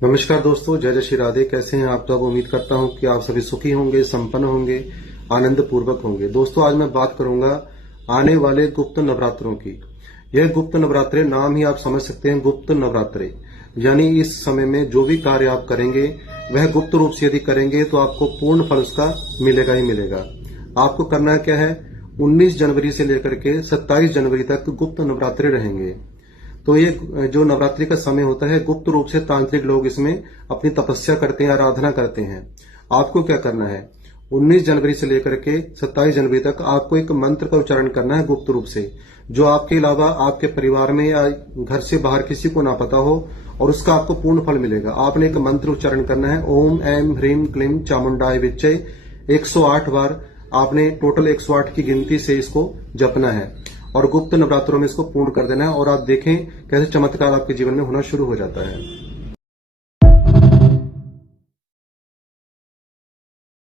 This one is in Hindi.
नमस्कार दोस्तों, जय जय श्री राधे। कैसे हैं आप? तो अब उम्मीद करता हूं कि आप सभी सुखी होंगे, संपन्न होंगे, आनंद पूर्वक होंगे। दोस्तों, आज मैं बात करूंगा आने वाले गुप्त नवरात्रों की। यह गुप्त नवरात्रे, नाम ही आप समझ सकते हैं, गुप्त नवरात्रे। यानी इस समय में जो भी कार्य आप करेंगे वह गुप्त रूप से यदि करेंगे तो आपको पूर्ण फल उसका मिलेगा ही मिलेगा। आपको करना क्या है, 19 जनवरी से लेकर के 27 जनवरी तक गुप्त नवरात्रे रहेंगे। तो ये जो नवरात्रि का समय होता है, गुप्त रूप से तांत्रिक लोग इसमें अपनी तपस्या करते हैं, आराधना करते हैं। आपको क्या करना है, 19 जनवरी से लेकर के 27 जनवरी तक आपको एक मंत्र का उच्चारण करना है गुप्त रूप से, जो आपके अलावा आपके परिवार में या घर से बाहर किसी को ना पता हो, और उसका आपको पूर्ण फल मिलेगा। आपने एक मंत्र उच्चारण करना है, ओम ऐम ह्रीम क्लीम चामुंडाय विच्चय। 108 बार आपने टोटल 108 की गिनती से इसको जपना है और गुप्त नवरात्रों में इसको पूर्ण कर देना है। और आप देखें कैसे चमत्कार आपके जीवन में होना शुरू हो जाता है।